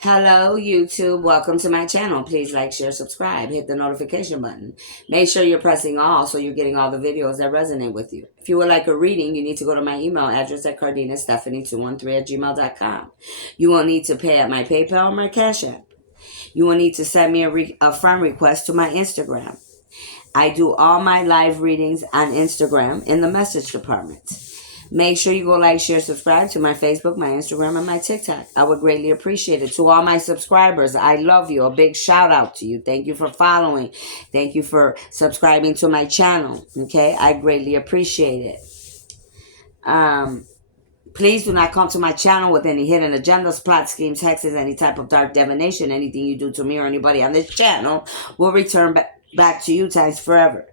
Hello, YouTube. Welcome to my channel. Please like, share, subscribe. Hit the notification button. Make sure you're pressing all so you're getting all the videos that resonate with you. If you would like a reading, you need to go to my email address at cardinastephanie213@gmail.com. You will need to pay at my PayPal or my Cash App. You will need to send me a friend request to my Instagram. I do all my live readings on Instagram in the message department. Make sure you go like, share, subscribe to my Facebook, my Instagram, and my TikTok. I would greatly appreciate it. To all my subscribers, I love you. A big shout out to you. Thank you for following. Thank you for subscribing to my channel. Okay, I greatly appreciate it. Please do not come to my channel with any hidden agendas, plot schemes, hexes, any type of dark divination. Anything you do to me or anybody on this channel will return back to you times forever.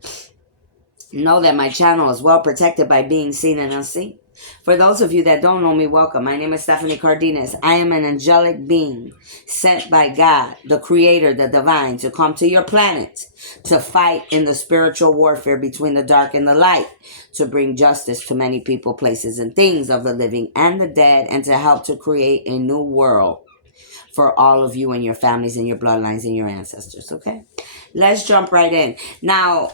Know that my channel is well protected by being seen and unseen. For those of you that don't know me, welcome. My name is Stephanie Cardenas. I am an angelic being sent by God, the creator, the divine, to come to your planet to fight in the spiritual warfare between the dark and the light, to bring justice to many people, places, and things of the living and the dead, and to help to create a new world for all of you and your families and your bloodlines and your ancestors. Okay, let's jump right in. Now,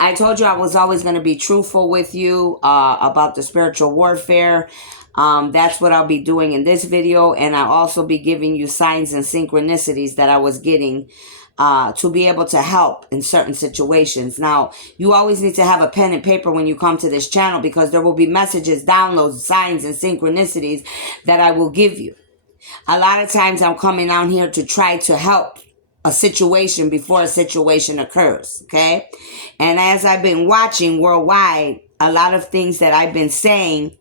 I told you I was always going to be truthful with you about the spiritual warfare. That's what I'll be doing in this video. And I'll also be giving you signs and synchronicities that I was getting to be able to help in certain situations. Now, you always need to have a pen and paper when you come to this channel, because there will be messages, downloads, signs, and synchronicities that I will give you. A lot of times I'm coming out here to try to help a situation before a situation occurs, okay? And as I've been watching worldwide, a lot of things that I've been saying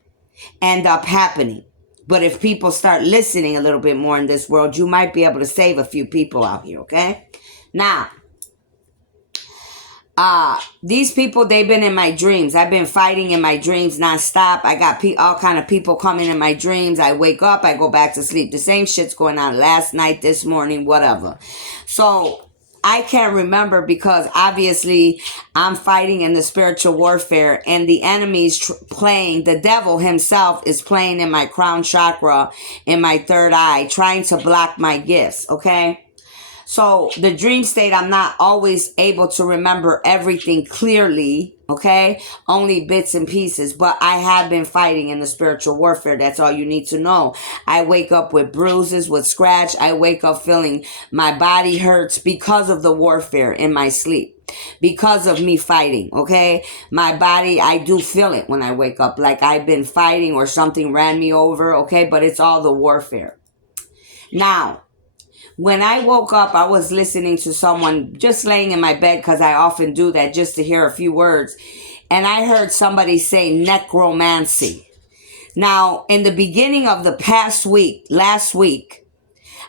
end up happening. But if people start listening a little bit more in this world, you might be able to save a few people out here, okay? Now, these people, they've been in my dreams. I've been fighting in my dreams nonstop. I got all kind of people coming in my dreams. I wake up, I go back to sleep. The same shit's going on last night, this morning, whatever. So I can't remember, because obviously I'm fighting in the spiritual warfare, and the enemy's playing, the devil himself is playing in my crown chakra, in my third eye, trying to block my gifts, okay? So the dream state, I'm not always able to remember everything clearly, okay? Only bits and pieces, but I have been fighting in the spiritual warfare. That's all you need to know. I wake up with bruises, with scratch. I wake up feeling my body hurts because of the warfare in my sleep. Because of me fighting, okay? My body, I do feel it when I wake up, like I've been fighting or something ran me over, okay? But it's all the warfare. Now, when I woke up, I was listening to someone, just laying in my bed, because I often do that just to hear a few words. And I heard somebody say necromancy. Now, in the beginning of the past week, last week,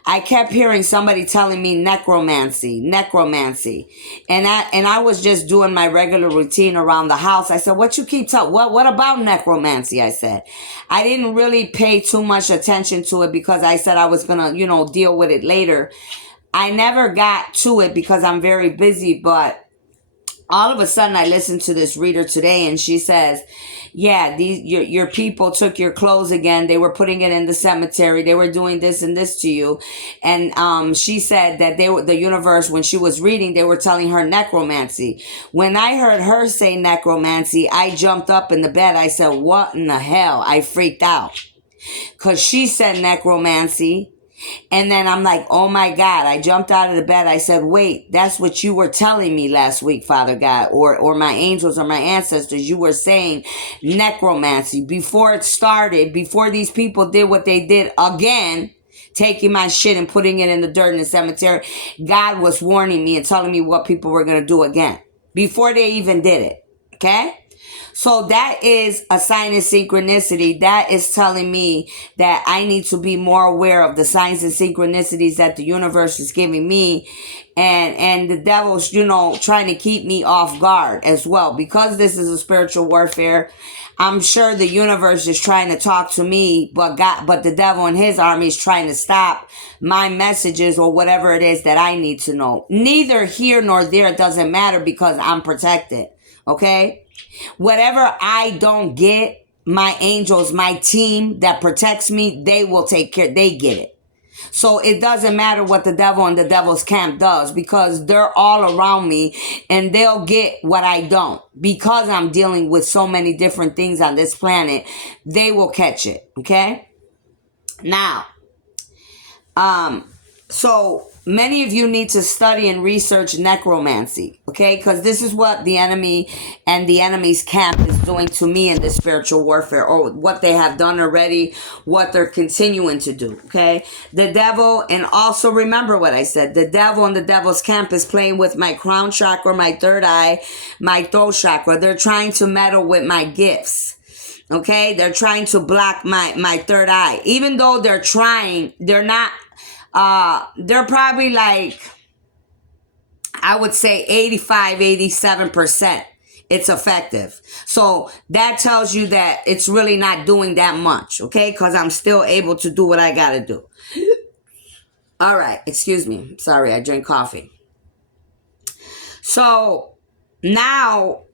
I kept hearing somebody telling me necromancy. And I was just doing my regular routine around the house. I said, what you keep telling? What about necromancy? I said. I didn't really pay too much attention to it, because I said I was going to, deal with it later. I never got to it because I'm very busy, but all of a sudden I listened to this reader today, and she says, yeah, your people took your clothes again. They were putting it in the cemetery. They were doing this and this to you. And she said that the universe, when she was reading, they were telling her necromancy. When I heard her say necromancy, I jumped up in the bed. I said, what in the hell? I freaked out, because she said necromancy. And then I'm like, oh my God, I jumped out of the bed. I said, wait, that's what you were telling me last week, Father God, or my angels or my ancestors. You were saying necromancy before it started, before these people did what they did again, taking my shit and putting it in the dirt in the cemetery. God was warning me and telling me what people were going to do again before they even did it. Okay? So that is a sign of synchronicity. That is telling me that I need to be more aware of the signs and synchronicities that the universe is giving me. And the devil's, trying to keep me off guard as well. Because this is a spiritual warfare, I'm sure the universe is trying to talk to me, but the devil and his army is trying to stop my messages or whatever it is that I need to know. Neither here nor there, doesn't matter, because I'm protected. Okay? Whatever I don't get, my angels, my team that protects me, they will take care. They get it. So it doesn't matter what the devil and the devil's camp does, because they're all around me and they'll get what I don't. Because I'm dealing with so many different things on this planet, they will catch it. Okay? Now, so many of you need to study and research necromancy, okay? Because this is what the enemy and the enemy's camp is doing to me in the spiritual warfare, or what they have done already, what they're continuing to do, okay? The devil, and also remember what I said, the devil and the devil's camp is playing with my crown chakra, my third eye, my throat chakra. They're trying to meddle with my gifts. Okay, they're trying to block my third eye. Even though they're trying, they're not. They're probably like, I would say 85, 87%. It's effective. So that tells you that it's really not doing that much. Okay, because I'm still able to do what I got to do. All right, excuse me. Sorry, I drink coffee. So now,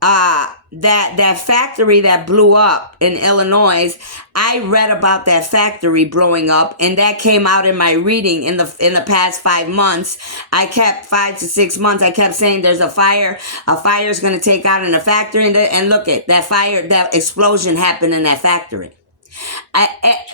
that factory that blew up in Illinois, I read about that factory blowing up, and that came out in my reading in the past 5 months. I kept 5 to 6 months. I kept saying there's a fire. A fire is going to take out in the factory, and look at that fire. That explosion happened in that factory.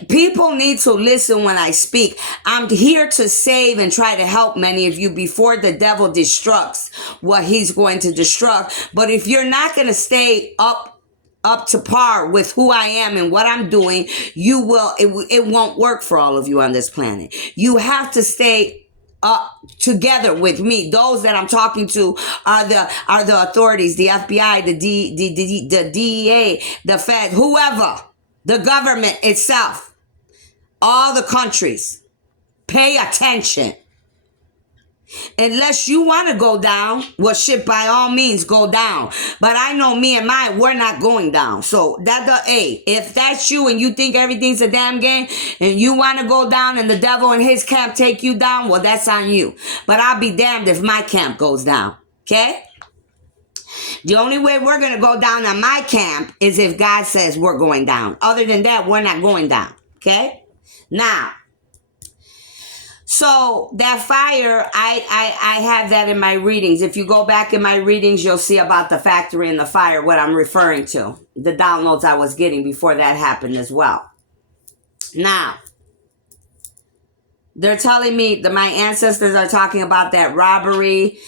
People need to listen when I speak. I'm here to save and try to help many of you before the devil destructs what he's going to destruct. But if you're not going to stay up to par with who I am and what I'm doing, it won't work for all of you on this planet. You have to stay together with me. Those that I'm talking to are the authorities, the FBI, the DEA, the Fed, whoever. The government itself, all the countries, pay attention. Unless you want to go down, well, shit, by all means, go down. But I know me and mine, we're not going down. So if that's you and you think everything's a damn game and you want to go down and the devil and his camp take you down, well, that's on you. But I'll be damned if my camp goes down. Okay? The only way we're going to go down on my camp is if God says we're going down. Other than that, we're not going down. Okay? Now, so that fire, I have that in my readings. If you go back in my readings, you'll see about the factory and the fire, what I'm referring to. The downloads I was getting before that happened as well. Now, they're telling me that my ancestors are talking about that robbery.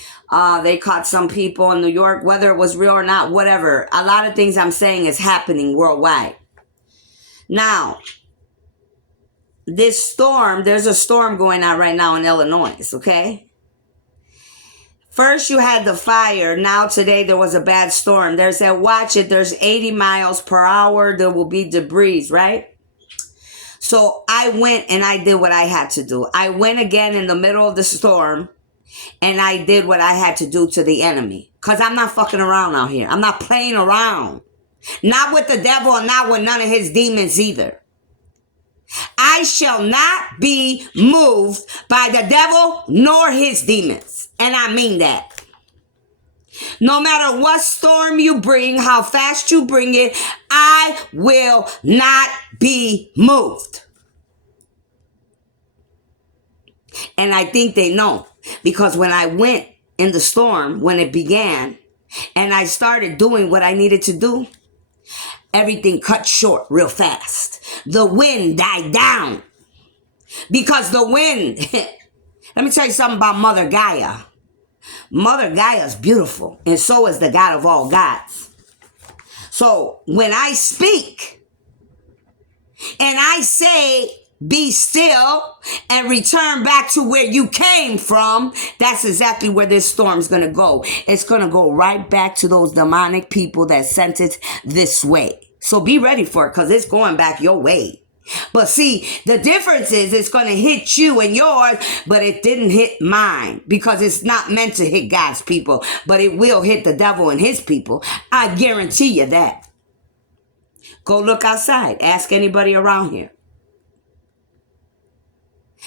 They caught some people in New York, whether it was real or not, whatever. A lot of things I'm saying is happening worldwide. Now, this storm, there's a storm going on right now in Illinois, okay? First you had the fire. Now today there was a bad storm. There's that, watch it, there's 80 miles per hour. There will be debris, right? So I went and I did what I had to do. I went again in the middle of the storm. And I did what I had to do to the enemy. Because I'm not fucking around out here. I'm not playing around. Not with the devil and not with none of his demons either. I shall not be moved by the devil nor his demons. And I mean that. No matter what storm you bring, how fast you bring it, I will not be moved. And I think they know. Because when I went in the storm, when it began, and I started doing what I needed to do, everything cut short real fast. The wind died down. Because the wind, let me tell you something about Mother Gaia. Mother Gaia is beautiful, and so is the God of all gods. So when I speak, and I say, be still and return back to where you came from, that's exactly where this storm's going to go. It's going to go right back to those demonic people that sent it this way. So be ready for it, because it's going back your way. But see, the difference is it's going to hit you and yours, but it didn't hit mine, because it's not meant to hit God's people, but it will hit the devil and his people. I guarantee you that. Go look outside. Ask anybody around here.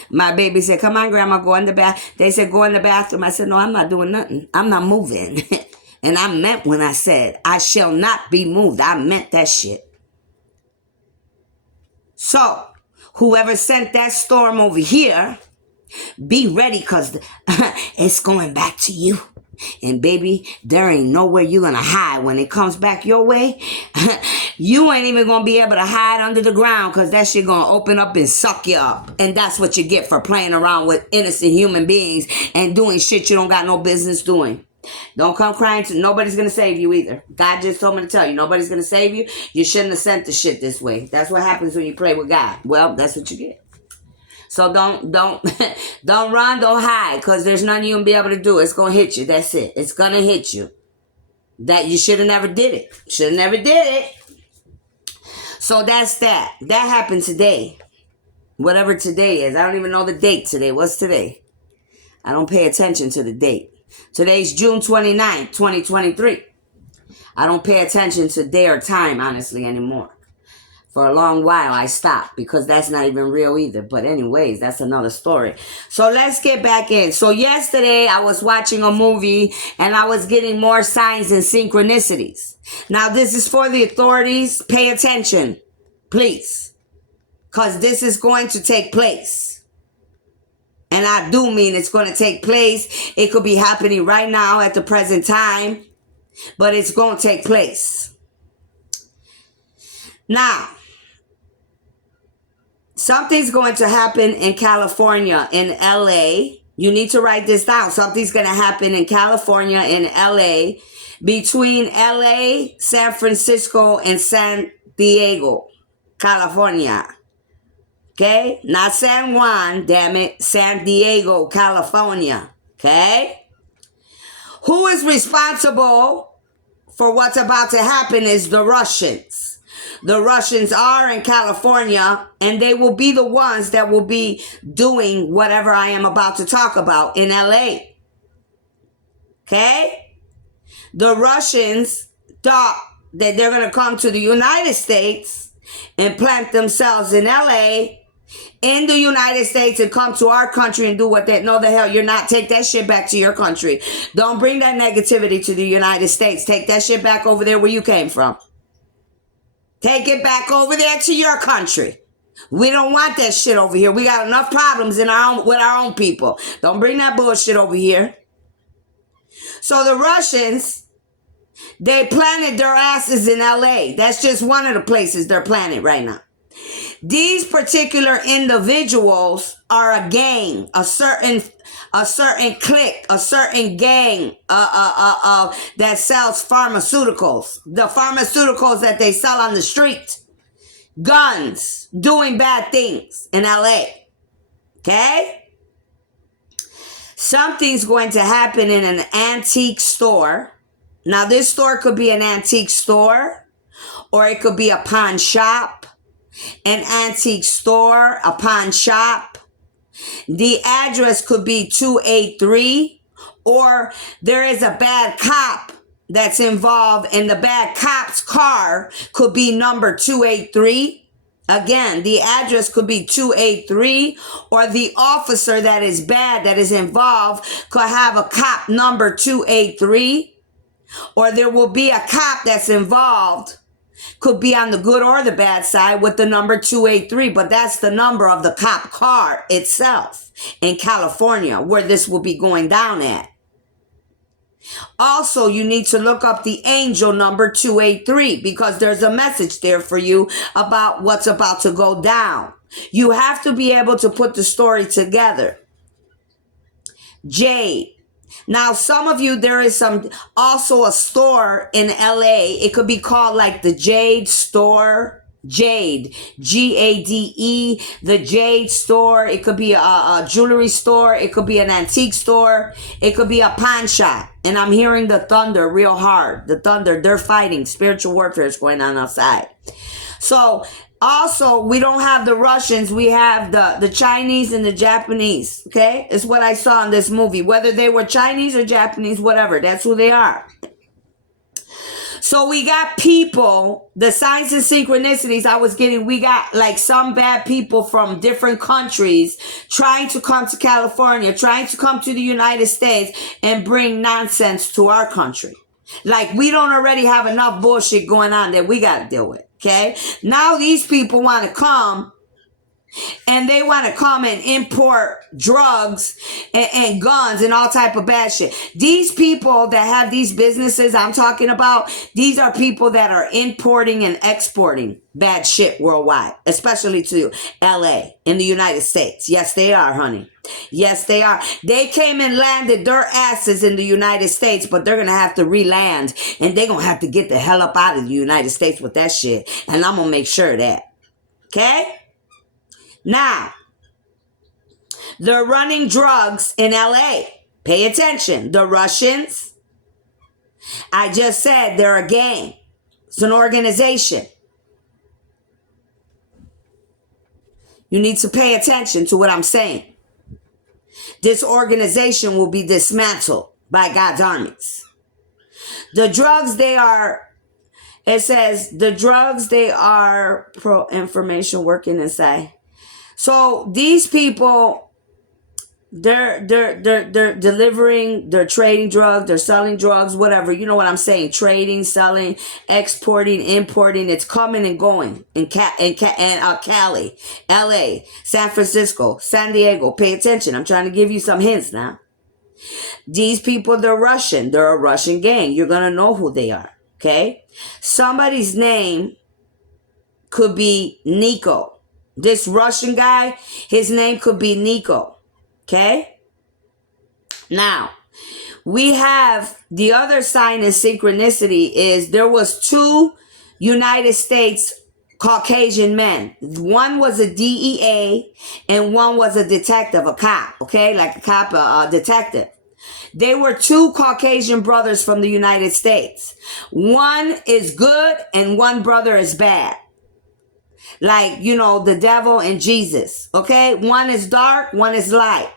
My baby said, come on, Grandma, go in the bath. They said, go in the bathroom. I said, no, I'm not doing nothing. I'm not moving. And I meant when I said, I shall not be moved. I meant that shit. So, whoever sent that storm over here, be ready, because it's going back to you. And baby, there ain't nowhere you're going to hide when it comes back your way. You ain't even going to be able to hide under the ground, because that shit going to open up and suck you up. And that's what you get for playing around with innocent human beings and doing shit you don't got no business doing. Don't come crying to nobody's going to save you either. God just told me to tell you, nobody's going to save you. You shouldn't have sent the shit this way. That's what happens when you play with God. Well, that's what you get. So don't run, don't hide, because there's nothing you can be able to do. It's going to hit you. That's it. It's going to hit you. That you should have never did it. Should have never did it. So that's that. That happened today. Whatever today is. I don't even know the date today. What's today? I don't pay attention to the date. Today's June 29th, 2023. I don't pay attention to day or time, honestly, anymore. For a long while, I stopped, because that's not even real either. But anyways, that's another story. So let's get back in. So yesterday, I was watching a movie, and I was getting more signs and synchronicities. Now, this is for the authorities. Pay attention, please, because this is going to take place. And I do mean it's going to take place. It could be happening right now at the present time, but it's going to take place. Now, something's going to happen in California, in LA. You need to write this down. Something's going to happen in California, in LA, between LA, San Francisco, and San Diego, California. Okay? Not San Juan, damn it. San Diego, California. Okay? Who is responsible for what's about to happen is the Russians. The Russians are in California, and they will be the ones that will be doing whatever I am about to talk about in LA. Okay? The Russians thought that they're going to come to the United States and plant themselves in LA, in the United States, and come to our country and do what they... No, the hell, you're not. Take that shit back to your country. Don't bring that negativity to the United States. Take that shit back over there where you came from. Take it back over there to your country. We don't want that shit over here. We got enough problems with our own people. Don't bring that bullshit over here. So the Russians, they planted their asses in LA. That's just one of the places they're planted right now. These particular individuals are a gang, a certain clique, a certain gang that sells pharmaceuticals. The pharmaceuticals that they sell on the street. Guns, doing bad things in LA. Okay? Something's going to happen in an antique store. Now, this store could be an antique store, or it could be a pawn shop. An antique store, a pawn shop. The address could be 283, or there is a bad cop that's involved, and the bad cop's car could be number 283. Again, the address could be 283, or the officer that is bad, that is involved, could have a cop number 283, or there will be a cop that's involved, could be on the good or the bad side, with the number 283, but that's the number of the cop car itself in California, where this will be going down at. Also, you need to look up the angel number 283, because there's a message there for you about what's about to go down. You have to be able to put the story together. Jade. Now, some of you, there is also a store in LA. It could be called like the Jade Store. Jade, G-A-D-E, the Jade Store. It could be a jewelry store. It could be an antique store. It could be a pawn shop. And I'm hearing the thunder real hard. The thunder, they're fighting. Spiritual warfare is going on outside. So, also, we don't have the Russians. We have the Chinese and the Japanese. Okay? It's what I saw in this movie. Whether they were Chinese or Japanese, whatever. That's who they are. So we got people, the signs and synchronicities I was getting, we got like some bad people from different countries trying to come to California, trying to come to the United States and bring nonsense to our country. Like we don't already have enough bullshit going on that we got to deal with. Okay? Now these people want to come and they want to come and import drugs and guns and all type of bad shit. These people that have these businesses I'm talking about, these are people that are importing and exporting bad shit worldwide, especially to LA in the United States. Yes, they are, honey. Yes, they are. They came and landed their asses in the United States, but they're going to have to re-land, and they're going to have to get the hell up out of the United States with that shit. And I'm going to make sure of that. Okay? Now, they're running drugs in LA. Pay attention. The Russians, I just said they're a gang. It's an organization. You need to pay attention to what I'm saying. This organization will be dismantled by God's armies. The drugs they are, it says, the drugs they are pro-information working inside. So these people, they're delivering, they're trading drugs, they're selling drugs, whatever. You know what I'm saying? Trading, selling, exporting, importing. It's coming and going in Cali, LA, San Francisco, San Diego. Pay attention. I'm trying to give you some hints now. These people, they're Russian. They're a Russian gang. You're going to know who they are. Okay? Somebody's name could be Nico. This Russian guy, his name could be Nico. Okay? Now, we have the other sign in synchronicity is there was 2 United States Caucasian men. One was a DEA and one was a detective, a cop. Okay? Like a cop, a detective. They were 2 Caucasian brothers from the United States. One is good and one brother is bad. Like, you know, the devil and Jesus. Okay? One is dark, one is light.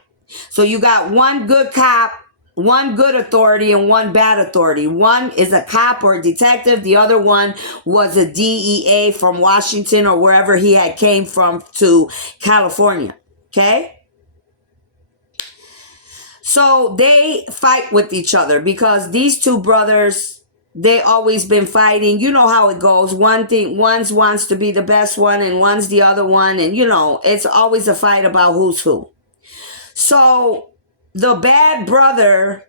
So you got one good cop, one good authority, and one bad authority. One is a cop or a detective. The other one was a DEA from Washington or wherever he had came from to California. Okay? So they fight with each other because these 2 brothers, they always been fighting. You know how it goes. One wants to be the best one and one's the other one. And you know, it's always a fight about who's who. So the bad brother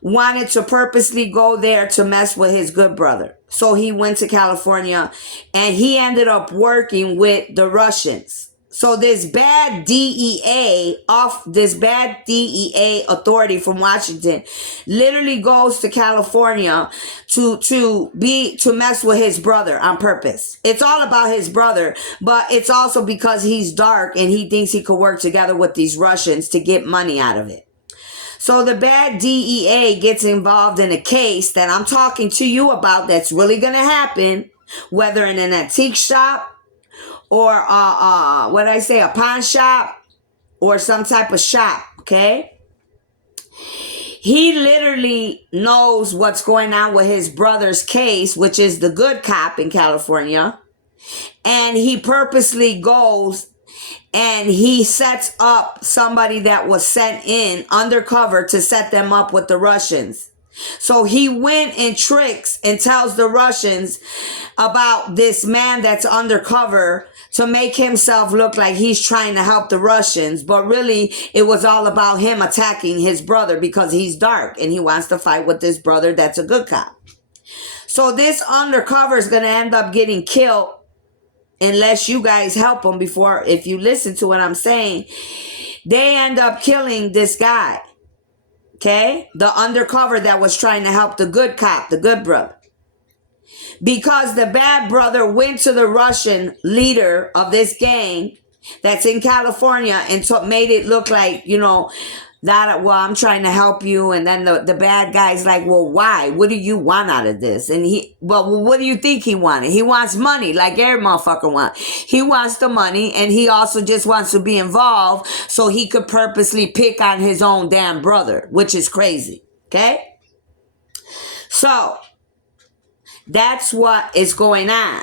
wanted to purposely go there to mess with his good brother. So he went to California and he ended up working with the Russians. So this bad DEA authority from Washington literally goes to California to mess with his brother on purpose. It's all about his brother, but it's also because he's dark and he thinks he could work together with these Russians to get money out of it. So the bad DEA gets involved in a case that I'm talking to you about that's really going to happen, whether in an antique shop, or a pawn shop or some type of shop, okay? He literally knows what's going on with his brother's case, which is the good cop in California, and he purposely goes and he sets up somebody that was sent in undercover to set them up with the Russians. So he went and tricks and tells the Russians about this man that's undercover to make himself look like he's trying to help the Russians. But really, it was all about him attacking his brother because he's dark and he wants to fight with this brother that's a good cop. So this undercover is going to end up getting killed unless you guys help him before. If you listen to what I'm saying, they end up killing this guy. Okay? The undercover that was trying to help the good cop, the good brother. Because the bad brother went to the Russian leader of this gang that's in California and made it look like, you know, that, well, I'm trying to help you. And then the bad guy's like, well, why? What do you want out of this? And what do you think he wanted? He wants money like every motherfucker wants. He wants the money and he also just wants to be involved so he could purposely pick on his own damn brother, which is crazy. Okay? So that's what is going on.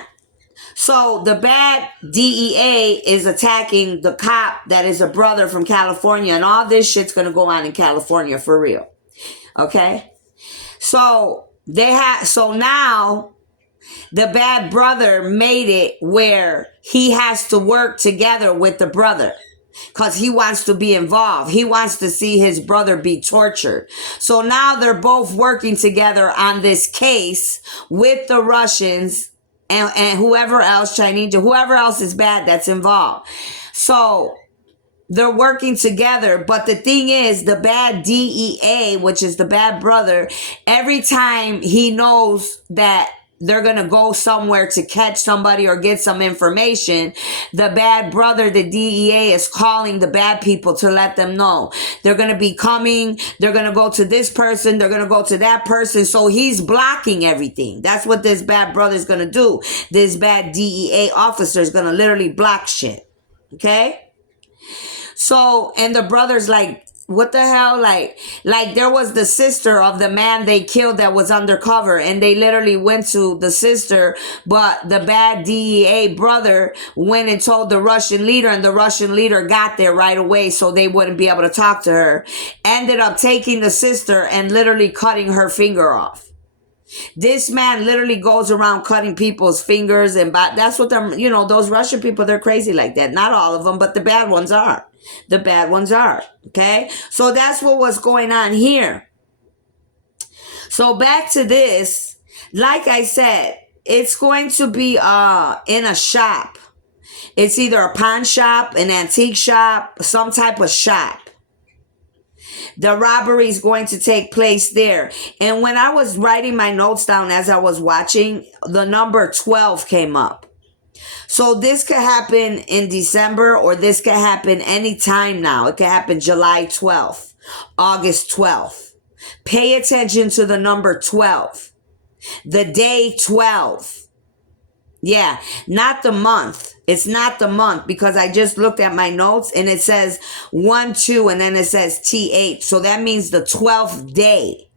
So the bad DEA is attacking the cop that is a brother from California, and all this shit's going to go on in California for real. Okay? So now The bad brother made it where he has to work together with the brother because he wants to be involved. He wants to see his brother be tortured. So now they're both working together on this case with the Russians and whoever else, Chinese, whoever else is bad that's involved. So they're working together, but the thing is, the bad DEA, which is the bad brother, every time he knows that they're going to go somewhere to catch somebody or get some information, the bad brother, the DEA, is calling the bad people to let them know. They're going to be coming. They're going to go to this person. They're going to go to that person. So he's blocking everything. That's what this bad brother is going to do. This bad DEA officer is going to literally block shit. Okay? So, and the brother's like, what the hell? Like there was the sister of the man they killed that was undercover, and they literally went to the sister, but the bad DEA brother went and told the Russian leader, and the Russian leader got there right away so they wouldn't be able to talk to her. Ended up taking the sister and literally cutting her finger off. This man literally goes around cutting people's fingers, and that's what they're, those Russian people, they're crazy like that. Not all of them, but the bad ones are. The bad ones are. Okay? So that's what was going on here. So back to this. Like I said, it's going to be in a shop. It's either a pawn shop, an antique shop, some type of shop. The robbery is going to take place there. And when I was writing my notes down as I was watching, the number 12 came up. So this could happen in December, or this could happen anytime now. It could happen July 12th, August 12th. Pay attention to the number 12. The day 12. Yeah, not the month. It's not the month, because I just looked at my notes and it says 1-2 and then it says TH. So that means the 12th day.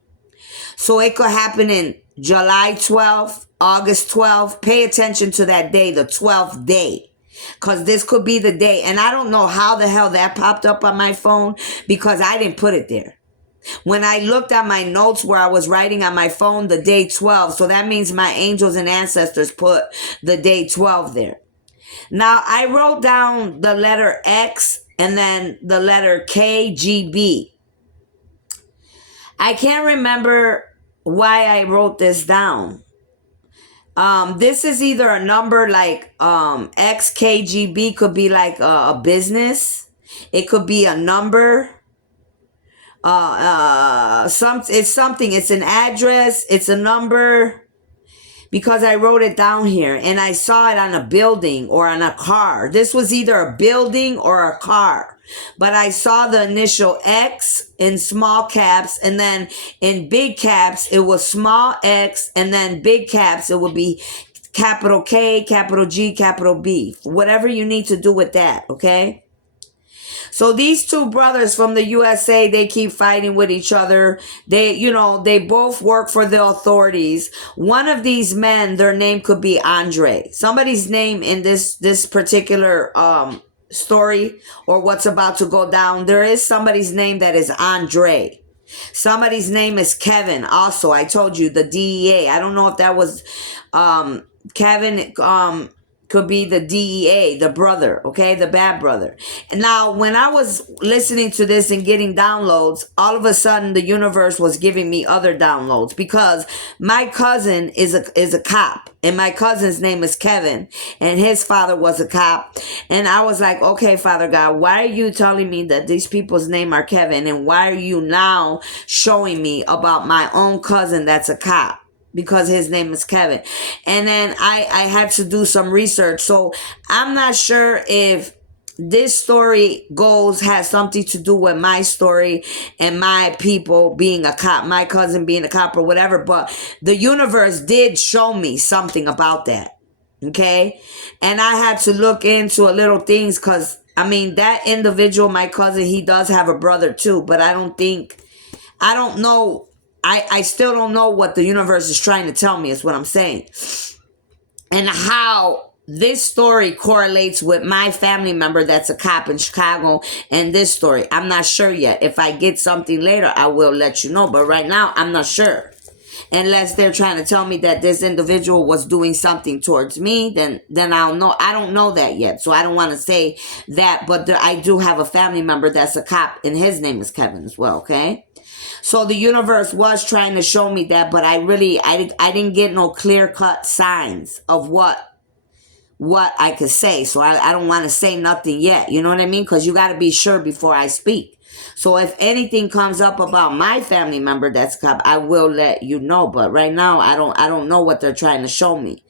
So it could happen in July 12th, August 12th. Pay attention to that day, the 12th day, because this could be the day. And I don't know how the hell that popped up on my phone, because I didn't put it there. When I looked at my notes where I was writing on my phone, the day 12. So that means my angels and ancestors put the day 12 there. Now, I wrote down the letter X and then the letter KGB. I can't remember why I wrote this down. This is either a number like XKGB, could be like a business. It could be a number. It's something. It's an address. It's a number. Because I wrote it down here and I saw it on a building or on a car. This was either a building or a car. But I saw the initial X in small caps, and then in big caps, it was small X, and then big caps, it would be capital K, capital G, capital B. Whatever you need to do with that, okay? So these two brothers from the USA, they keep fighting with each other. They both work for the authorities. One of these men, their name could be Andre. Somebody's name in this particular story, or what's about to go down, there is somebody's name that is Andre. Somebody's name is Kevin. Also, I told you, the DEA. I don't know if that was Kevin. Could be the DEA, the brother, okay, the bad brother. And now, when I was listening to this and getting downloads, all of a sudden the universe was giving me other downloads, because my cousin is a cop, and my cousin's name is Kevin, and his father was a cop. And I was like, okay, Father God, why are you telling me that these people's name are Kevin, and why are you now showing me about my own cousin that's a cop? Because his name is Kevin. And then I had to do some research. So I'm not sure if this story has something to do with my story and my people being a cop, my cousin being a cop or whatever. But the universe did show me something about that. Okay. And I had to look into a little things, because that individual, my cousin, he does have a brother too. But I don't know. I still don't know what the universe is trying to tell me, is what I'm saying. And how this story correlates with my family member that's a cop in Chicago, and this story. I'm not sure yet. If I get something later, I will let you know. But right now, I'm not sure. unless they're trying to tell me that this individual was doing something towards me, then I'll know. I don't know that yet, so I don't want to say that, but I do have a family member that's a cop, and his name is Kevin as well, okay? So the universe was trying to show me that, but I didn't get no clear-cut signs of what I could say. So I don't want to say nothing yet. You know what I mean? Because you got to be sure before I speak. So if anything comes up about my family member that's a cop, I will let you know. But right now, I don't know what they're trying to show me.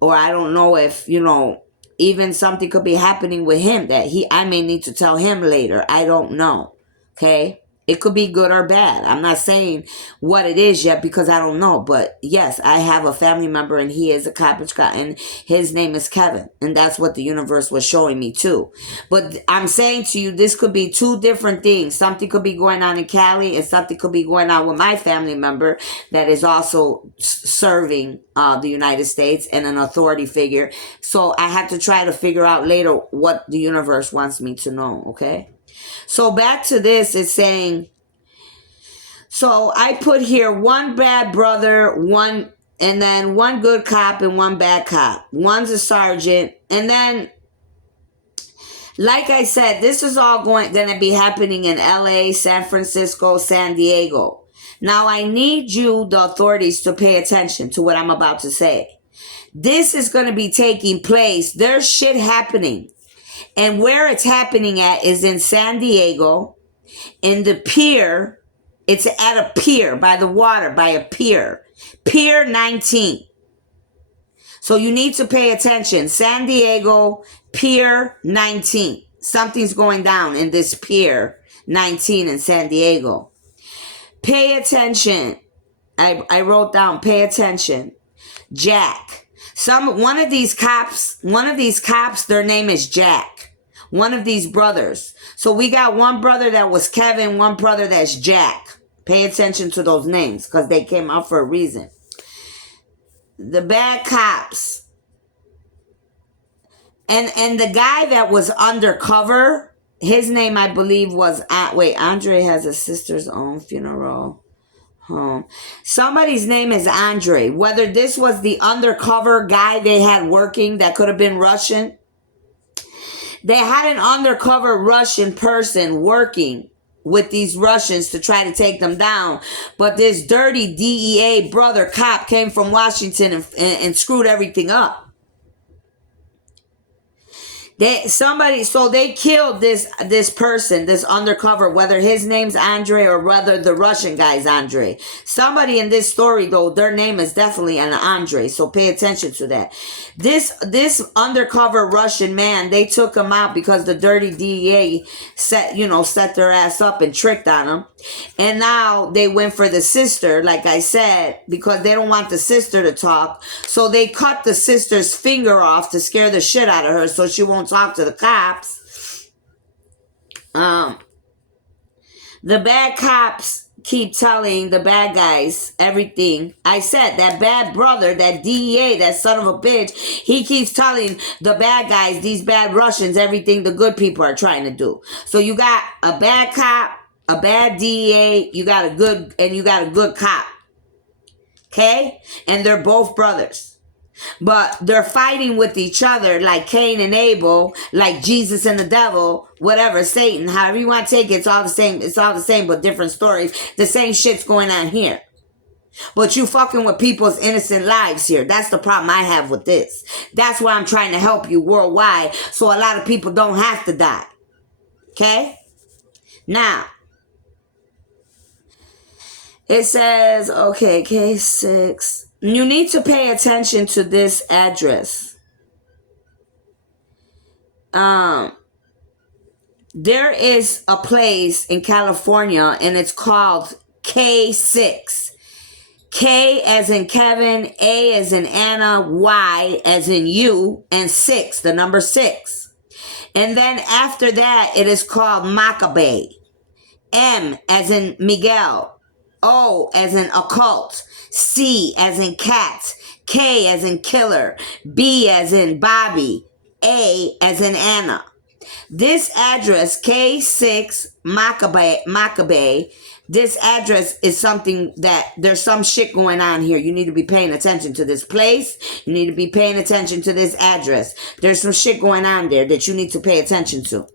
Or I don't know if, even something could be happening with him that I may need to tell him later. I don't know. Okay? It could be good or bad. I'm not saying what it is yet because I don't know. But yes, I have a family member and he is a cop and his name is Kevin. And that's what the universe was showing me too. But I'm saying to you, this could be two different things. Something could be going on in Cali and something could be going on with my family member that is also serving the United States and an authority figure. So I have to try to figure out later what the universe wants me to know, okay? So back to this, it's saying, so I put here one bad brother, and then one good cop and one bad cop. One's a sergeant. And then, like I said, this is all going to be happening in LA, San Francisco, San Diego. Now I need you, the authorities, to pay attention to what I'm about to say. This is going to be taking place. There's shit happening. And where it's happening at is in San Diego, in the pier. It's at a pier, by the water, by a pier. Pier 19. So you need to pay attention. San Diego, Pier 19. Something's going down in this Pier 19 in San Diego. Pay attention. I wrote down, pay attention. Jack. One of these cops, their name is Jack. One of these brothers. So we got one brother that was Kevin, one brother that's Jack. Pay attention to those names because they came out for a reason. The bad cops. And the guy that was undercover, his name I believe was, Andre has a sister's own funeral home. Somebody's name is Andre. Whether this was the undercover guy they had working that could have been Russian. They had an undercover Russian person working with these Russians to try to take them down. But this dirty DEA brother cop came from Washington and screwed everything up. They killed this person, this undercover, whether his name's Andre or whether the Russian guy's Andre. Somebody in this story, though, their name is definitely an Andre, so pay attention to that. This undercover Russian man, they took him out because the dirty DEA set their ass up and tricked on him. And now they went for the sister, like I said, because they don't want the sister to talk. So they cut the sister's finger off to scare the shit out of her so she won't talk to the cops. The bad cops keep telling the bad guys everything. I said that bad brother, that DEA, that son of a bitch, he keeps telling the bad guys, these bad Russians, everything the good people are trying to do. So you got a bad cop, a bad DEA, you got a good cop. Okay? And they're both brothers. But they're fighting with each other like Cain and Abel, like Jesus and the devil, whatever, Satan, however you want to take it, it's all the same. It's all the same, but different stories. The same shit's going on here. But you fucking with people's innocent lives here. That's the problem I have with this. That's why I'm trying to help you worldwide so a lot of people don't have to die. Okay? Now, it says, okay, case 6. You need to pay attention to this address. There is a place in California and it's called K6. K as in Kevin, A as in Anna, Y as in you, and 6, the number 6. And then after that, it is called Maccabee. M as in Miguel, O as in occult, C as in cat, K as in killer, B as in Bobby, A as in Anna. This address, K6 Maccabee, this address is something that there's some shit going on here. You need to be paying attention to this place. You need to be paying attention to this address. There's some shit going on there that you need to pay attention to.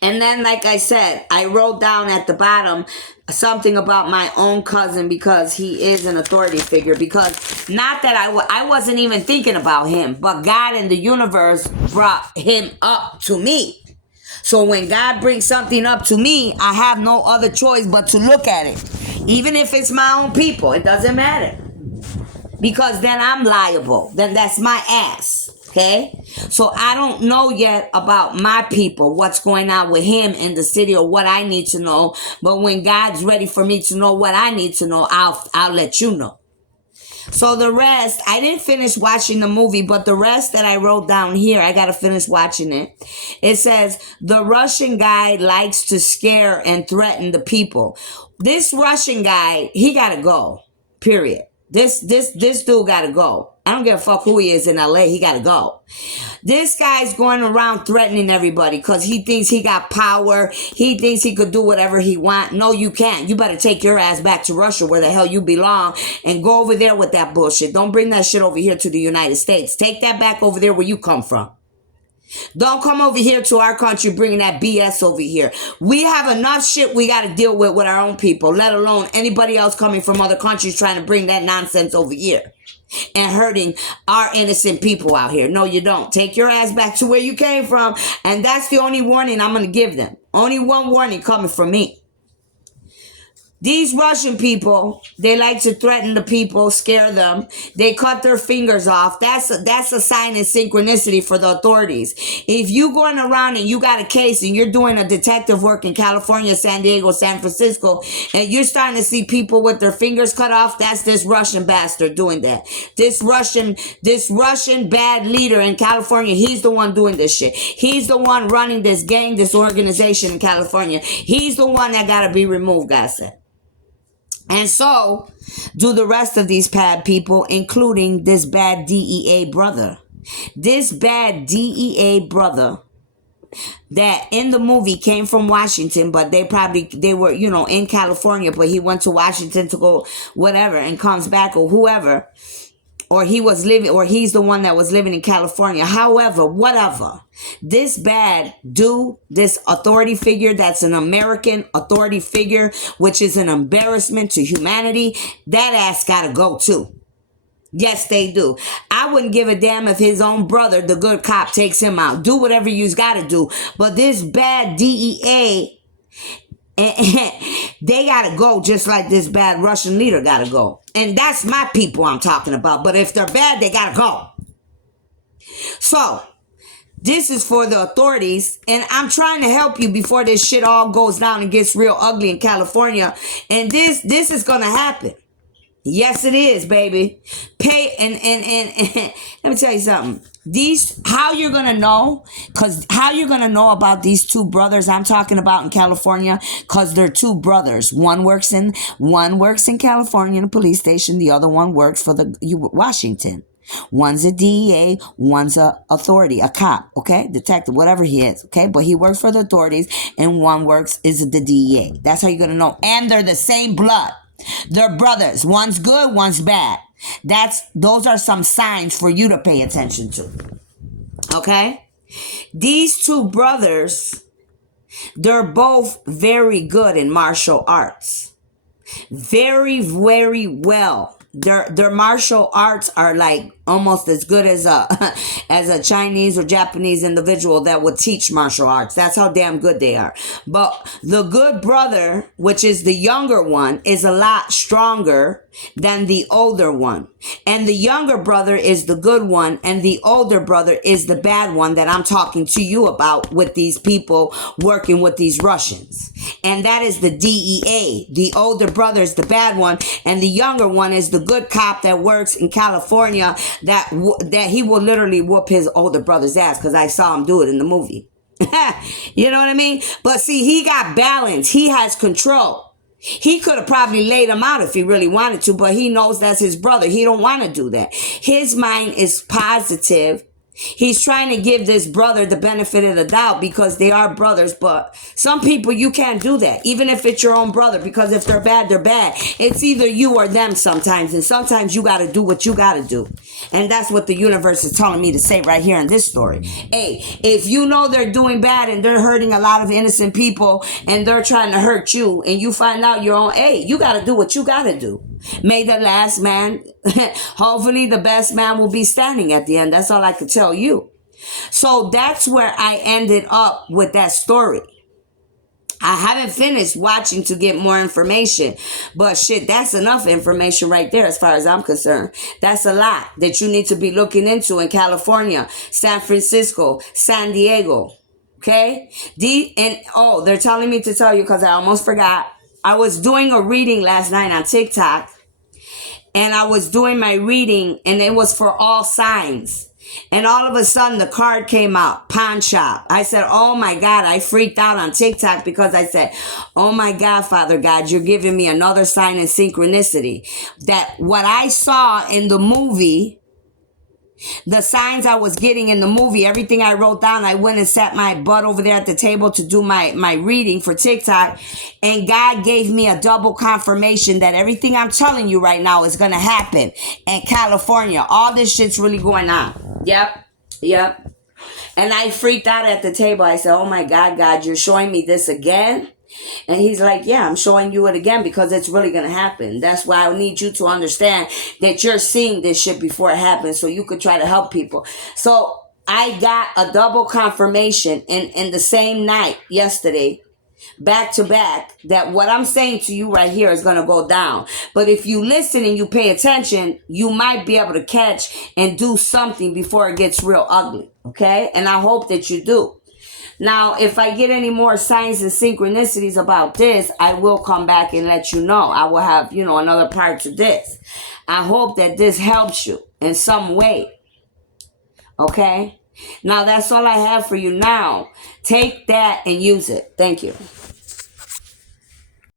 And then, like I said, I wrote down at the bottom something about my own cousin because he is an authority figure. Because not that I wasn't even thinking about him, but God in the universe brought him up to me. So when God brings something up to me, I have no other choice but to look at it. Even if it's my own people, it doesn't matter. Because then I'm liable. Then that's my ass. Okay? So I don't know yet about my people, what's going on with him in the city or what I need to know. But when God's ready for me to know what I need to know, I'll let you know. So the rest, I didn't finish watching the movie, but the rest that I wrote down here, I got to finish watching it. It says, the Russian guy likes to scare and threaten the people. This Russian guy, he got to go, period. This dude got to go. I don't give a fuck who he is in LA. He got to go. This guy's going around threatening everybody because he thinks he got power. He thinks he could do whatever he wants. No, you can't. You better take your ass back to Russia where the hell you belong and go over there with that bullshit. Don't bring that shit over here to the United States. Take that back over there where you come from. Don't come over here to our country bringing that BS over here. We have enough shit we got to deal with our own people, let alone anybody else coming from other countries trying to bring that nonsense over here and hurting our innocent people out here. No, you don't. Take your ass back to where you came from, and that's the only warning I'm going to give them. Only one warning coming from me. These Russian people, they like to threaten the people, scare them. They cut their fingers off. That's a sign of synchronicity for the authorities. If you going around and you got a case and you're doing a detective work in California, San Diego, San Francisco, and you're starting to see people with their fingers cut off, that's this Russian bastard doing that. This Russian bad leader in California, he's the one doing this shit. He's the one running this gang, this organization in California. He's the one that got to be removed, God said. And so do the rest of these bad people, including this bad DEA brother. This bad DEA brother that in the movie came from Washington, but they were, in California, but he went to Washington to go whatever and comes back or whoever. Or he's the one that was living in California. However, whatever. This bad dude, this authority figure that's an American authority figure, which is an embarrassment to humanity, that ass gotta go too. Yes, they do. I wouldn't give a damn if his own brother, the good cop, takes him out. Do whatever you's gotta do. But this bad DEA, they gotta go just like this bad Russian leader gotta go. And that's my people I'm talking about. But if they're bad, they gotta go. So, this is for the authorities. And I'm trying to help you before this shit all goes down and gets real ugly in California. And this is gonna happen. Yes, it is, baby. And let me tell you something. How you're gonna know about these two brothers I'm talking about in California, because they're two brothers. One works in California in a police station. The other one works for Washington. One's a DEA, one's a authority, a cop, okay? Detective, whatever he is, okay? But he works for the authorities, and one is the DEA. That's how you're gonna know. And they're the same blood. They're brothers. One's good, one's bad. Those are some signs for you to pay attention to. Okay? These two brothers, they're both very good in martial arts. Very, very well. Their martial arts are like almost as good as a Chinese or Japanese individual that would teach martial arts. That's how damn good they are. But the good brother, which is the younger one, is a lot stronger than the older one. And the younger brother is the good one, and the older brother is the bad one that I'm talking to you about with these people working with these Russians. And that is the DEA. The older brother is the bad one, and the younger one is the good cop that works in California that he will literally whoop his older brother's ass, because I saw him do it in the movie. You know what I mean? But see, he got balance. He has control. He could have probably laid him out if he really wanted to, but he knows that's his brother. He don't want to do that. His mind is positive. He's trying to give this brother the benefit of the doubt because they are brothers, but some people you can't do that, even if it's your own brother, because if they're bad, they're bad. It's either you or them sometimes, and sometimes you got to do what you got to do. And that's what the universe is telling me to say right here in this story. Hey, if you know they're doing bad and they're hurting a lot of innocent people and they're trying to hurt you, and you find out your own, hey, you got to do what you got to do. May the last man, hopefully the best man will be standing at the end. That's all I could tell you. So that's where I ended up with that story. I haven't finished watching to get more information, but shit, that's enough information right there as far as I'm concerned. That's a lot that you need to be looking into in California, San Francisco, San Diego. Okay? They're telling me to tell you because I almost forgot. I was doing a reading last night on TikTok, and I was doing my reading, and it was for all signs. And all of a sudden, the card came out, pawn shop. I said, oh my God, I freaked out on TikTok because I said, oh my God, Father God, you're giving me another sign and synchronicity. That what I saw in the movie, the signs I was getting in the movie, everything I wrote down, I went and sat my butt over there at the table to do my reading for TikTok. And God gave me a double confirmation that everything I'm telling you right now is going to happen in California. All this shit's really going on. Yep. And I freaked out at the table. I said, oh my God, God, you're showing me this again? And he's like, yeah, I'm showing you it again because it's really going to happen. That's why I need you to understand that you're seeing this shit before it happens so you could try to help people. So I got a double confirmation in the same night yesterday, back to back, that what I'm saying to you right here is going to go down. But if you listen and you pay attention, you might be able to catch and do something before it gets real ugly. Okay? And I hope that you do. Now, if I get any more signs and synchronicities about this, I will come back and let you know. I will have, another part to this. I hope that this helps you in some way. Okay? Now, that's all I have for you now. Take that and use it. Thank you.